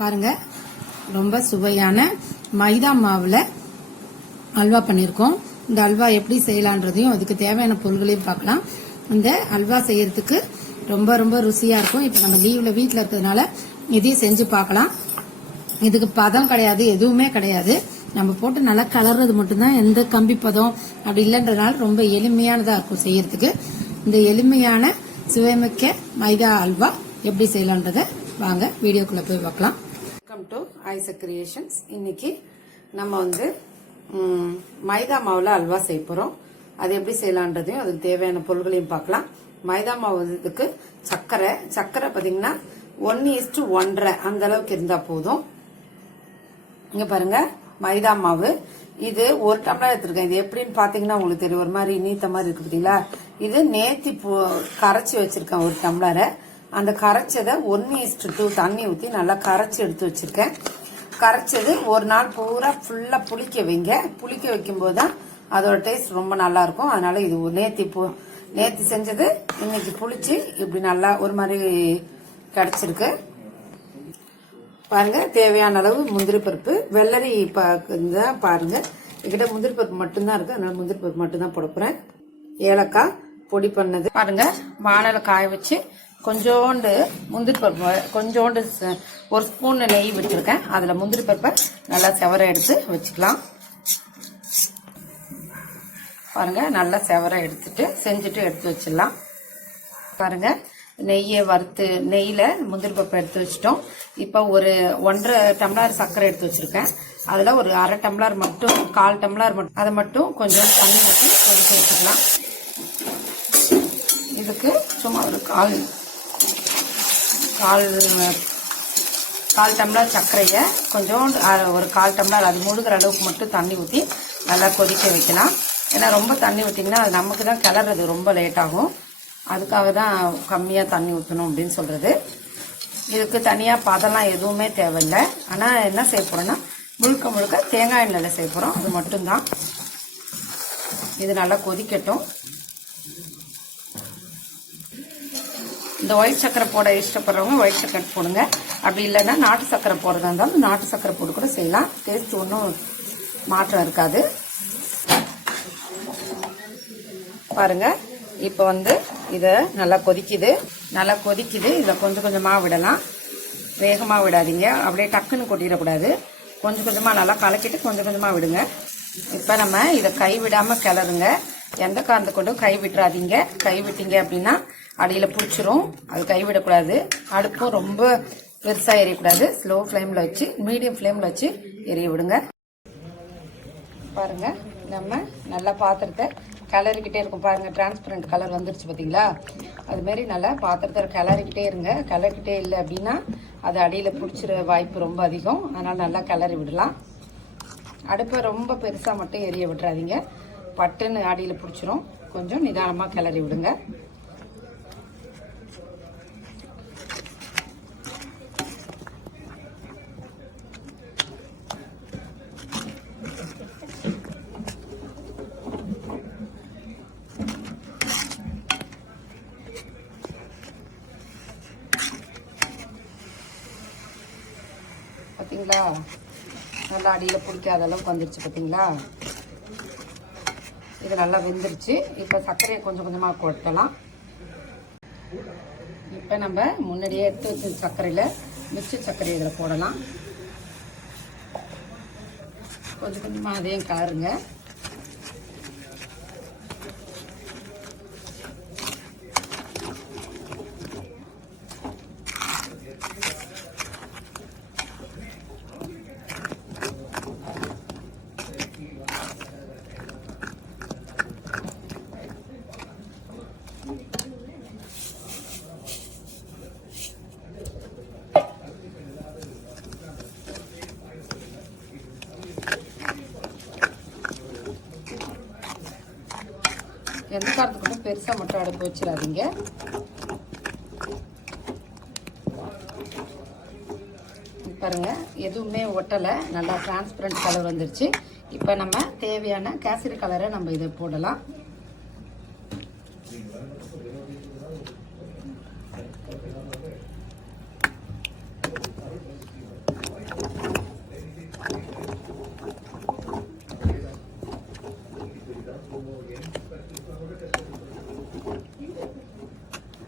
பாருங்க, ரொம்ப சுவையான மைதா மாவில் அல்வா பண்ணியிருக்கோம். இந்த அல்வா எப்படி செய்யலான்றதையும் அதுக்கு தேவையான பொருட்களையும் பார்க்கலாம். இந்த அல்வா செய்யறதுக்கு ரொம்ப ரொம்ப ருசியாக இருக்கும். இப்போ நம்ம லீவில் வீட்டில் இருக்கிறதுனால இதையும் செஞ்சு பார்க்கலாம். இதுக்கு பதம் கிடையாது, எதுவுமே கிடையாது. நம்ம போட்டு நல்லா கலர்றது மட்டும்தான், எந்த கம்பி பதம் அப்படி இல்லைன்றதுனால ரொம்ப எளிமையானதாக இருக்கும் செய்யறதுக்கு. இந்த எளிமையான சுவைமிக்க மைதா அல்வா எப்படி செய்யலான்றத வாங்க வீடியோக்குள்ள போய் பார்க்கலாம். Welcome to Isaac creations. இன்னைக்கு நம்ம மைதா மாவுல அல்வா செய்ய போறோம். அது எப்படி செய்யலான்றதையும் அதுக்கு தேவையான பொருட்களையும் பார்க்கலாம். மைதா மாவுக்கு சர்க்கரை பாத்தீங்கன்னா 1:1.5 அந்த அளவுக்கு இருந்தா போதும். இங்க பாருங்க, மைதா மாவு இது 1 டம்ளர் எடுத்திருக்கேன். இது எப்படின்னு பாத்தீங்கன்னா உங்களுக்கு தெரியும், ஒரு மாதிரி நீத்த மாதிரி இருக்கு பாத்தீங்களா. இது நேத்தி கரைச்சி வச்சிருக்கேன் 1 டம்ளரை. அந்த கரைச்சதை 1:2 தண்ணி ஊத்தி நல்லா கரைச்சி எடுத்து வச்சிருக்கேன். கரைச்சது ஒரு நாள் பூரா ஃபுல்லா புளிக்க வைங்க. புளிக்க வைக்கும் போதுதான் அதோட டேஸ்ட் ரொம்ப நல்லா இருக்கும். அதனால இது நேத்தி செஞ்சது இன்னைக்கு புளிச்சு இப்படி நல்லா ஒரு மாதிரி கிடைச்சிருக்கு. பாருங்க, தேவையான அளவு முந்திரி பருப்பு, வெள்ளரி பாருங்க. என்கிட்ட முந்திரி பருப்பு மட்டும்தான் இருக்கு, அதனால முந்திரி பருப்பு மட்டும்தான் போட போறேன். ஏலக்காய் பொடி பண்ணது பாருங்க. வானல காய வச்சு கொஞ்சோண்டு முந்திரி பருப்பு, கொஞ்சோண்டு 1 ஸ்பூன் நெய் விட்டுருக்கேன். அதுல முந்திரி பருப்பை நல்லா செவர எடுத்து வச்சுக்கலாம். பாருங்க, நல்லா செவர எடுத்துட்டு செஞ்சுட்டு எடுத்து வச்சிடலாம். பாருங்க, நெய்யை வறுத்து நெய்யில முந்திரி பருப்பை எடுத்து வச்சிட்டோம். இப்ப ஒரு 1.5 டம்ளர் சர்க்கரை எடுத்து வச்சிருக்கேன். அதுல ஒரு 1/2 டம்ளர் மட்டும், 1/4 டம்ளர் மட்டும், அதை மட்டும் கொஞ்சம் தண்ணி ஊற்றி கொதிக்க வச்சுக்கலாம். இதுக்கு சும்மா ஒரு கால் டம்ளர் சர்க்கரையை கொஞ்சம் ஒரு 1/4 டம்ளர் அது முழுகிற அளவுக்கு மட்டும் தண்ணி ஊற்றி நல்லா கொதிக்க வைக்கலாம். ஏன்னா ரொம்ப தண்ணி ஊற்றிங்கன்னா அது நமக்கு தான் கிளறது ரொம்ப லேட் ஆகும். அதுக்காக தான் கம்மியாக தண்ணி ஊற்றணும் அப்படின்னு சொல்றது. இதுக்கு தனியாக பதம்லாம் எதுவுமே தேவையில்லை. ஆனால் என்ன செய்ய போறோம்னா முழுக்க தேங்காய் எண்ணெயில் செய்ய போகிறோம். அது மட்டும்தான். இது நல்லா கொதிக்கட்டும். இந்த ஒயிட் சக்கரை போட இஷ்டப்படுறவங்க ஒயிட் சக்கரை போடுங்க. அப்படி இல்லைன்னா நாட்டு சக்கரை போடுறதா இருந்தாலும் நாட்டு சக்கரை போட்டு கூட செய்யலாம். டேஸ்ட் ஒன்றும் மாற்றம் இருக்காது. பாருங்க, இப்போ இத நல்லா கொதிக்குது. இதை கொஞ்சம் கொஞ்சமா விடலாம். வேகமா விடாதீங்க, அப்படியே டக்குன்னு கொட்டிடக்கூடாது. கொஞ்சம் கொஞ்சமா நல்லா கலக்கிட்டு கொஞ்சம் கொஞ்சமா விடுங்க. இப்ப நம்ம இதை கைவிடாம கிளறுங்க. எந்த காரணத்தை கொண்டும் கை விட்டுறாதீங்க. கை விட்டீங்க அப்படின்னா அடியில புடிச்சிரும். அது கைவிடக்கூடாது. அடுப்பும் ரொம்ப பெருசா எரியக்கூடாது. ஸ்லோ ஃபிளேம்ல வச்சு, மீடியம் ஃபிளேம்ல வச்சு எரிய விடுங்க. பாருங்க, நம்ம நல்லா பாத்திரத்தை கிளறிக்கிட்டே இருக்கும். பாருங்க, டிரான்ஸ்பரண்ட் கலர் வந்துருச்சு பாத்தீங்களா. அது மாதிரி நல்லா பாத்திரத்தை கிளறிக்கிட்டே இருங்க. கிளறிக்கிட்டே இல்லை அப்படின்னா அது அடியில பிடிச்சிற வாய்ப்பு ரொம்ப அதிகம். அதனால நல்லா கிளறி விடலாம். அடுப்பை ரொம்ப பெருசா மட்டும் எரிய விட்டுறாதீங்க, பட்டுன்னு அடியில பிடிச்சிரும். கொஞ்சம் நிதானமா கிளறி விடுங்க. பாத்தீங்களா, நல்லா அடியில் பிடிக்காத அளவுக்கு வந்துருச்சு. பார்த்தீங்களா, இது நல்லா வெந்துருச்சு. இப்போ சர்க்கரையை கொஞ்சம் கொஞ்சமாக கொட்டலாம். இப்போ நம்ம முன்னாடியே எடுத்து வச்ச சர்க்கரையில் மிச்ச சர்க்கரை இதில் போடலாம். கொஞ்சம் கொஞ்சமாக அதையும் கலருங்க. எந்த காரத்துக்கு பெருசா மட்டும் அடுப்பு வச்சிடாதீங்க. பாருங்க, எதுவுமே ஒட்டலை. நல்லா டிரான்ஸ்பரண்ட் கலர் வந்துருச்சு. இப்போ நம்ம தேவையான கேசரி கலரை நம்ம இதை போடலாம்.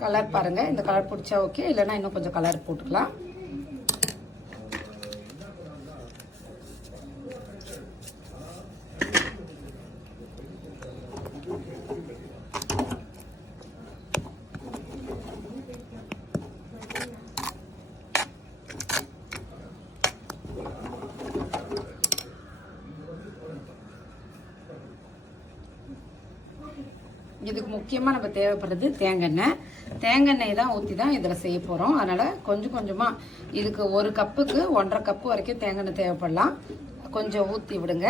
கலர் பாருங்க, இந்த கலர் பிடிச்சா ஓகே, இல்லைன்னா இன்னும் கொஞ்சம் கலர் போட்டுக்கலாம். இதுக்கு முக்கியமாக நம்ம தேவைப்படுறது தேங்காய். தேங்காய் தான் ஊற்றி தான் இதில் செய்ய போகிறோம். அதனால் கொஞ்சம் கொஞ்சமாக இதுக்கு 1 கப்புக்கு 1.5 கப்பு வரைக்கும் தேங்காய் தேவைப்படலாம். கொஞ்சம் ஊற்றி விடுங்க.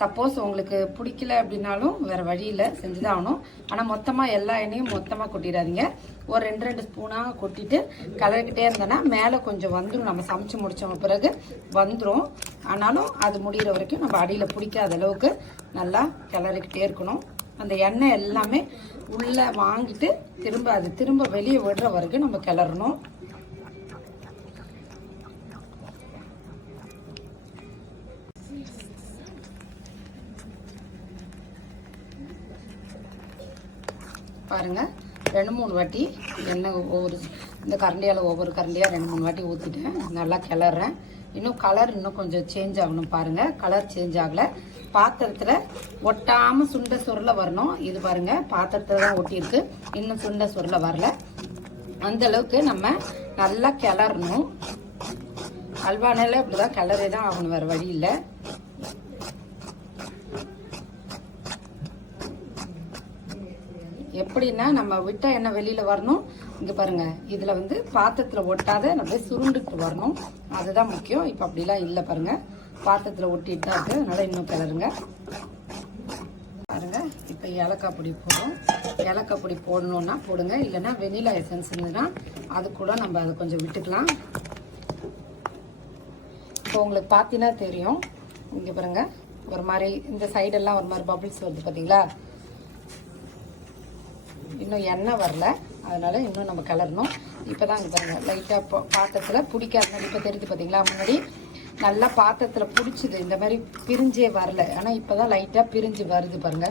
சப்போஸ் உங்களுக்கு பிடிக்கல அப்படின்னாலும் வேறு வழியில் செஞ்சு தான் ஆகணும். ஆனால் மொத்தமாக எல்லா எண்ணெயும் மொத்தமாக கொட்டிடாதீங்க. ஒரு 2 ஸ்பூனாக கொட்டிட்டு கலரிக்கிட்டே இருந்தோன்னா மேலே கொஞ்சம் வந்துடும். நம்ம சமைச்சு முடித்த பிறகு வந்துடும். ஆனாலும் அது முடிகிற வரைக்கும் நம்ம அடியில் பிடிக்காத அளவுக்கு நல்லா கிளறிக்கிட்டே இருக்கணும். அந்த எண்ணெய் எல்லாமே உள்ளே வாங்கிட்டு திரும்ப வெளியே விடுற வரைக்கும் நம்ம கிளறணும். பாருங்க, 2-3 வாட்டி எண்ணெய் இந்த கரண்டியால் ஒவ்வொரு கரண்டியாக 2-3 வாட்டி ஊற்றிட்டேன். நல்லா கிளறேன். இன்னும் கலர் இன்னும் கொஞ்சம் சேஞ்ச் ஆகணும். பாருங்க, கலர் சேஞ்ச் ஆகலை. பாத்திரத்தில் ஒட்டாமல் சுண்ட சுருள வரணும். இது பாருங்க, பாத்திரத்தில் தான் ஒட்டியிருக்கு, இன்னும் சுண்ட சுருள வரல. அந்த அளவுக்கு நம்ம நல்லா கிளறணும். அல்வானால இப்படிதான் கிளறே தான் ஆகணும், வேறு வழி இல்லை. எப்படின்னா நம்ம விட்ட எண்ணெய் வெளியில வரணும். இங்க பாருங்க, இதுல வந்து பாத்திரத்துல ஒட்டாத நம்ம சுருண்டுட்டு வரணும். அதுதான் முக்கியம். இப்ப அப்படிலாம் இல்லை பாருங்க, பாத்திரத்துல ஒட்டிட்டு தான் இருக்கு. அதனால இன்னும் கிளறுங்க. பாருங்க, இப்ப ஏலக்காய் பொடி போடும். ஏலக்காய் பொடி போடணும்னா போடுங்க, இல்லைன்னா வெனிலா எசன்ஸ் இருந்ததுன்னா அது கூட நம்ம அதை கொஞ்சம் விட்டுக்கலாம். இப்போ உங்களுக்கு பார்த்தீங்கன்னா தெரியும், இங்க பாருங்க ஒரு மாதிரி இந்த சைடெல்லாம் ஒரு மாதிரி பபிள்ஸ் வருது பார்த்தீங்களா. இன்னும் எண்ணெய் வரல, அதனால இன்னும் நம்ம கிளறணும். இப்போதான் இங்கே பாருங்க, லைட்டாக பாத்திரத்தில் பிடிக்காத இப்போ தெரிஞ்சு பார்த்தீங்களா. முன்னாடி நல்லா பாத்திரத்தில் பிடிச்சிது, இந்த மாதிரி பிரிஞ்சே வரல. ஆனால் இப்போ தான் லைட்டாக பிரிஞ்சு வருது பாருங்க.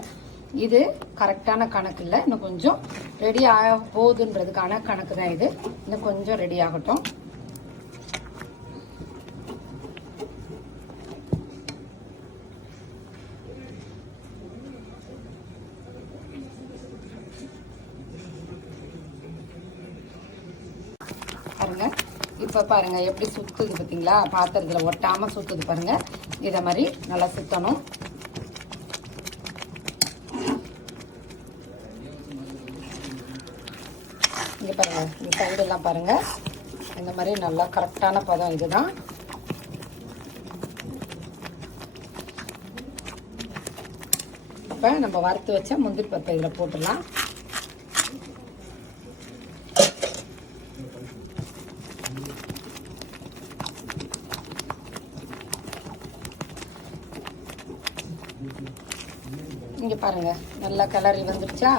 இது கரெக்டான கணக்கு இல்லை, இன்னும் கொஞ்சம் ரெடி ஆக போகுதுன்றதுக்கான கணக்கு தான் இது. இன்னும் கொஞ்சம் ரெடி ஆகட்டும். பாருங்க, இப்போ பாருங்க எப்படி சுத்துது பார்த்தீங்களா. பாத்திரத்தில் ஒட்டாமல் சுத்துது பாருங்க. இதை மாதிரி நல்லா சுத்தணும். இங்கே பாருங்க, இந்த சைடெல்லாம் பாருங்க, இந்த மாதிரி நல்லா கரெக்டான பதம் இதுதான். இப்போ நம்ம வறுத்து வச்ச முந்திரி பருப்பை இதில் போட்டுடலாம். இங்க பாருங்க, நல்லா கலரி வந்துருச்சா.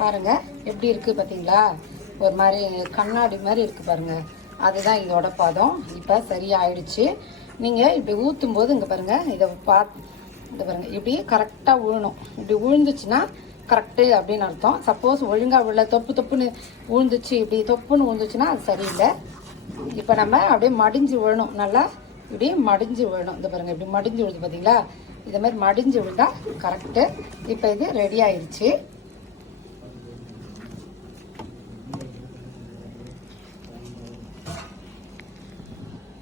பாருங்க எப்படி இருக்கு பாத்தீங்களா. ஒரு மாதிரி கண்ணாடி மாதிரி இருக்கு பாருங்க. அதுதான் இதோட பதம். இப்ப சரியாயிடுச்சு. நீங்க இப்படி ஊத்தும் போது இங்க பாருங்க, இதை பாருங்க, இப்படி கரெக்டா விழணும். இப்படி விழுந்துச்சுன்னா கரெக்டு அப்படின்னு அர்த்தம். சப்போஸ் ஒழுங்கா விழ தொப்புன்னு விழுந்துச்சு, இப்படி தொப்புன்னு விழுந்துச்சுன்னா அது சரியில்லை. இப்போ நம்ம அப்படியே மடிஞ்சு விழணும். நல்லா இப்படி மடிஞ்சு விழணும். இந்த பாருங்க, இப்படி மடிஞ்சு விழுது பார்த்தீங்களா. இதை மாதிரி மடிஞ்சு விழுந்தா கரெக்டு. இப்போ இது ரெடி ஆயிடுச்சு.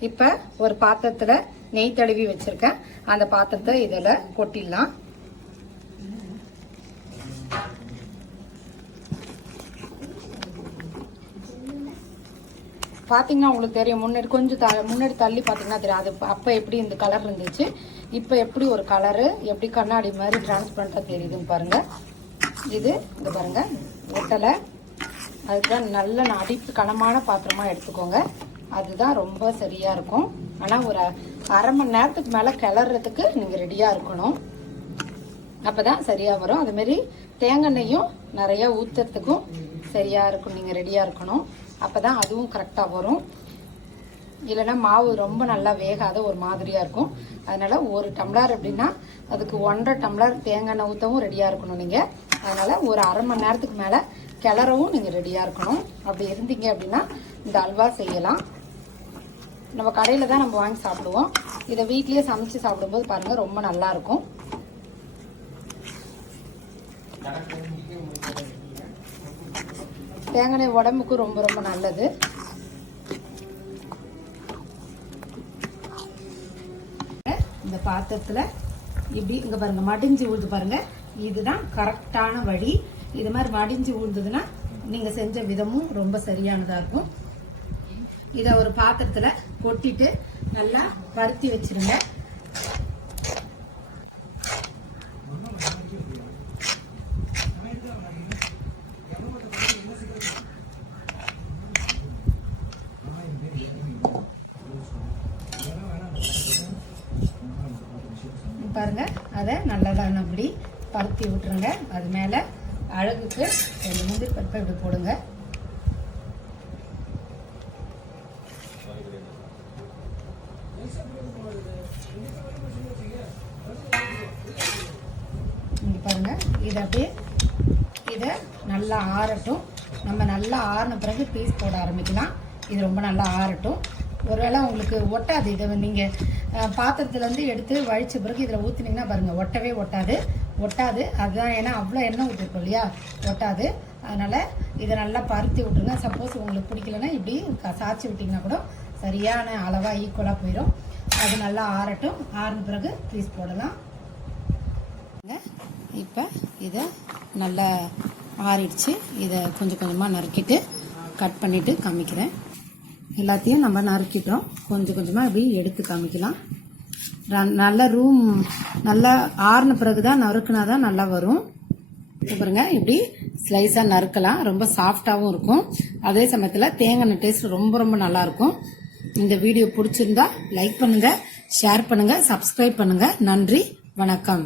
இப்போ ஒரு பாத்திரத்தில் நெய் தடவி வச்சிருக்கேன். அந்த பாத்திரத்தை இதில் கொட்டிடலாம். பார்த்தீங்கன்னா உங்களுக்கு தெரியும், முன்னாடி கொஞ்சம் முன்னாடி தள்ளி பார்த்தீங்கன்னா தெரியும். அது அப்போ எப்படி இந்த கலர் இருந்துச்சு, இப்போ எப்படி ஒரு கலரு எப்படி கண்ணாடி மாதிரி டிரான்ஸ்பரண்டாக தெரியுதுன்னு பாருங்க. இது இந்த பாருங்க ஒட்டலை. அதுதான் நல்ல அடிப்பு கனமான பாத்திரமா எடுத்துக்கோங்க. அதுதான் ரொம்ப சரியா இருக்கும். ஆனால் ஒரு 1/2 மணி நேரத்துக்கு மேலே கிளறதுக்கு நீங்கள் ரெடியாக இருக்கணும். அப்பதான் சரியா வரும். அது மாதிரி தேங்காய் எண்ணெயும் நிறைய ஊத்துறதுக்கும் சரியா இருக்கும். நீங்க ரெடியா இருக்கணும். அப்பதான் அதுவும் கரெக்டா வரும். இல்லைன்னா மாவு ரொம்ப நல்லா வேகாத ஒரு மாதிரியா இருக்கும். அதனால ஒரு டம்ளர் அப்படின்னா அதுக்கு 1.5 டம்ளர் தேங்காய் எண்ணெய் ஊற்றவும் ரெடியா இருக்கணும் நீங்க. அதனால ஒரு அரை மணி நேரத்துக்கு மேல கிளறவும் நீங்க ரெடியா இருக்கணும். அப்படி இருந்தீங்க அப்படின்னா இந்த அல்வா செய்யலாம். நம்ம கடையில தான் நம்ம வாங்கி சாப்பிடுவோம். இதை வீட்லயே சமைச்சு சாப்பிடும்போது பாருங்க ரொம்ப நல்லா இருக்கும். தேங்காய் உடம்புக்கு ரொம்ப ரொம்ப நல்லது. இந்த பாத்திரத்துல இப்படி இங்க பாருங்க மடிஞ்சு ஊழுது பாருங்க. இதுதான் கரெக்டான வழி. இது மாதிரி மடிஞ்சு ஊழுதுன்னா நீங்க செஞ்ச விதமும் ரொம்ப சரியானதா இருக்கும். இத ஒரு பாத்திரத்துல கொட்டிட்டு நல்லா பருத்தி வச்சிருங்க. பாருங்க அதை நல்லா அப்படி பருத்தி விட்டுருங்க. அது மேல அழகுக்கு ரெண்டு முந்திரி பருப்பை இப்படி போடுங்க. இங்க பாருங்க இதை அப்படியே இதை நல்லா ஆறட்டும். நம்ம நல்லா ஆறின பிறகு பீஸ் போட ஆரம்பிக்கலாம். இது ரொம்ப நல்லா ஆறட்டும். ஒருவேளை உங்களுக்கு ஒட்டாது. இதை நீங்கள் பாத்திரத்துலேருந்து எடுத்து வழிச்ச பிறகு இதில் ஊற்றினீங்கன்னா பாருங்கள் ஒட்டாது. அதுதான் ஏன்னா அவ்வளோ எண்ணெய் ஊற்றிருக்கோம் இல்லையா, ஒட்டாது. அதனால் இதை நல்லா பருத்தி விட்டுருங்க. சப்போஸ் உங்களுக்கு பிடிக்கலன்னா இப்படி சாய்ச்சி விட்டிங்கன்னா கூட சரியான அளவாக ஈக்குவலாக போயிடும். அது நல்லா ஆறட்டும். ஆறின பிறகு பீஸ் போடலாம். இப்போ இதை நல்லா ஆறிடுச்சு. இதை கொஞ்சம் கொஞ்சமாக நறுக்கிட்டு கட் பண்ணிவிட்டு காமிக்கிறேன். எல்லாத்தையும் நம்ம நறுக்கிட்டோம். கொஞ்சம் கொஞ்சமாக இப்படி எடுத்து காமிக்கலாம். நல்ல நல்லா ஆறின பிறகுதான் நறுக்குனா தான் நல்லா வரும். பாருங்க இப்படி ஸ்லைஸாக நறுக்கலாம். ரொம்ப சாஃப்டாகவும் இருக்கும். அதே சமயத்தில் தேங்காய் எண்ணெய் டேஸ்ட் ரொம்ப ரொம்ப நல்லா இருக்கும். இந்த வீடியோ பிடிச்சிருந்தா லைக் பண்ணுங்க, ஷேர் பண்ணுங்க, சப்ஸ்கிரைப் பண்ணுங்க. நன்றி, வணக்கம்.